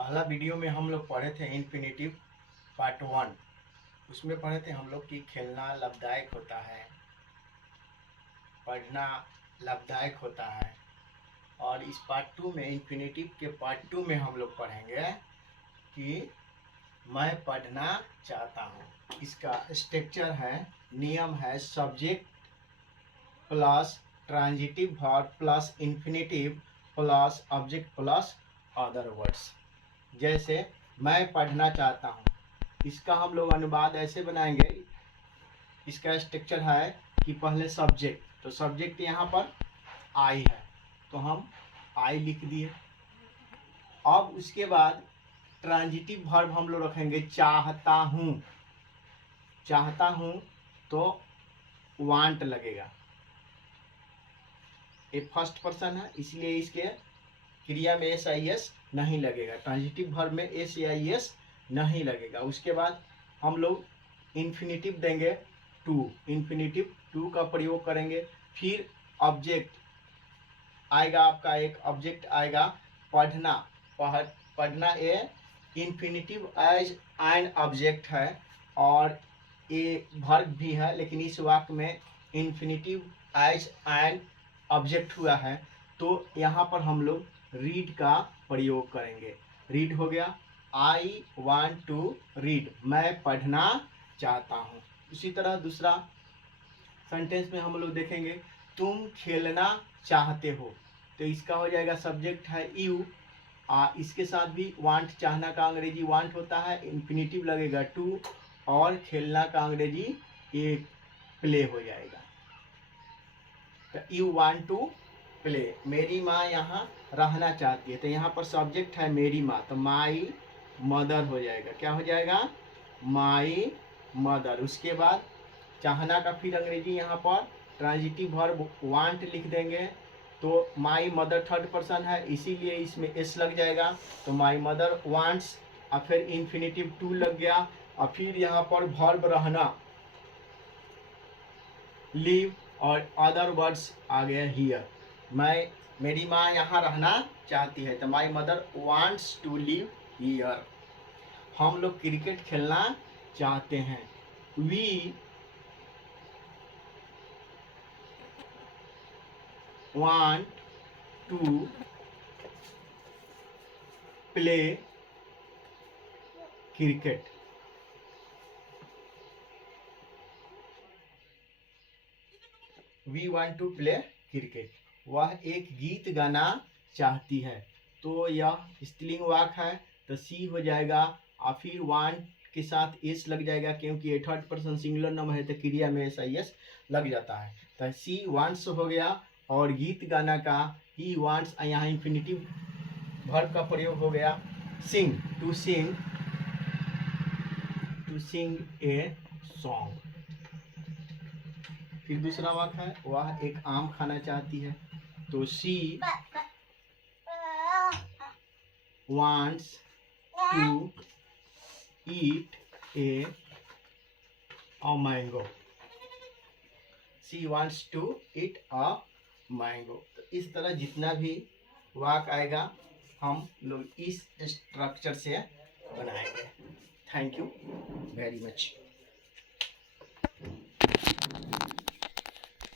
पहला वीडियो में हम लोग पढ़े थे इन्फिनेटिव पार्ट 1। उसमें पढ़े थे हम लोग कि खेलना लाभदायक होता है, पढ़ना लाभदायक होता है। और इस पार्ट 2 में इन्फिनेटिव के पार्ट 2 में हम लोग पढ़ेंगे कि मैं पढ़ना चाहता हूँ। इसका स्ट्रक्चर है, नियम है, subject plus transitive verb plus infinitive plus object plus other words. जैसे मैं पढ़ना चाहता हूँ, इसका हम लोग अनुवाद ऐसे बनाएंगे। इसका स्ट्रक्चर है कि पहले सब्जेक्ट, तो सब्जेक्ट यहाँ पर आई है तो हम आई लिख दिए। अब उसके बाद ट्रांजिटिव वर्ब हम लोग रखेंगे चाहता हूँ। चाहता हूँ तो वांट लगेगा। ये फर्स्ट पर्सन है इसलिए इसके क्रिया में एस आई एस नहीं लगेगा, ट्रांजिटिव वर्ब में एस आई एस नहीं लगेगा। उसके बाद हम लोग इन्फिनेटिव देंगे टू, इन्फिनेटिव टू का प्रयोग करेंगे। फिर ऑब्जेक्ट आएगा, आपका एक ऑब्जेक्ट आएगा पढ़ना। पढ़ना ये इन्फिनेटिव एज एन ऑब्जेक्ट है और ये वर्ब भी है, लेकिन इस वाक्य में इन्फिनेटिव एज एन ऑब्जेक्ट हुआ है तो यहाँ पर हम लोग रीड का प्रयोग करेंगे। रीड हो गया, आई वांट टू रीड, मैं पढ़ना चाहता हूँ। उसी तरह दूसरा सेंटेंस में हम लोग देखेंगे तुम खेलना चाहते हो, तो इसका हो जाएगा सब्जेक्ट है यू। इसके साथ भी वांट, चाहना का अंग्रेजी वांट होता है, इन्फिनेटिव लगेगा टू, और खेलना का अंग्रेजी ये प्ले हो जाएगा। तो यू वांट टू प्ले। मेरी माँ यहाँ रहना चाहती है, तो यहाँ पर सब्जेक्ट है मेरी माँ, तो माई मदर हो जाएगा। क्या हो जाएगा? My mother. उसके बाद चाहना का फिर अंग्रेजी यहाँ पर ट्रांजिटिव वर्ब वांट लिख देंगे, तो माई मदर थर्ड पर्सन है इसीलिए इसमें एस लग जाएगा, तो माई मदर वांट्स। और फिर इन्फिनेटिव टू लग गया, और फिर यहाँ पर वर्ब रहना लिव, और अदर वर्ड्स आ गया हियर। मेरी माँ यहाँ रहना चाहती है, तो my mother wants to live here. हम लोग क्रिकेट खेलना चाहते हैं, we want to play cricket. We want to play cricket, वह एक गीत गाना चाहती है, तो यह स्त्रीलिंग वाक्य है तो सी हो जाएगा। और फिर वांट के साथ एस लग जाएगा क्योंकि ये थर्ड पर्सन सिंगुलर नाम है तो क्रिया में एस आई एस लग जाता है, तो सी वांट्स हो गया। और गीत गाना का ही वांट्स, यहाँ इन्फिनेटिव वर्ब का प्रयोग हो गया sing, to sing, to sing a song. फिर दूसरा वाक्य है वह एक आम खाना चाहती है, तो she wants to eat a mango. She wants to eat a mango. तो इस तरह जितना भी वाक्य आएगा हम लोग इस स्ट्रक्चर से बनाएंगे। Thank you very much.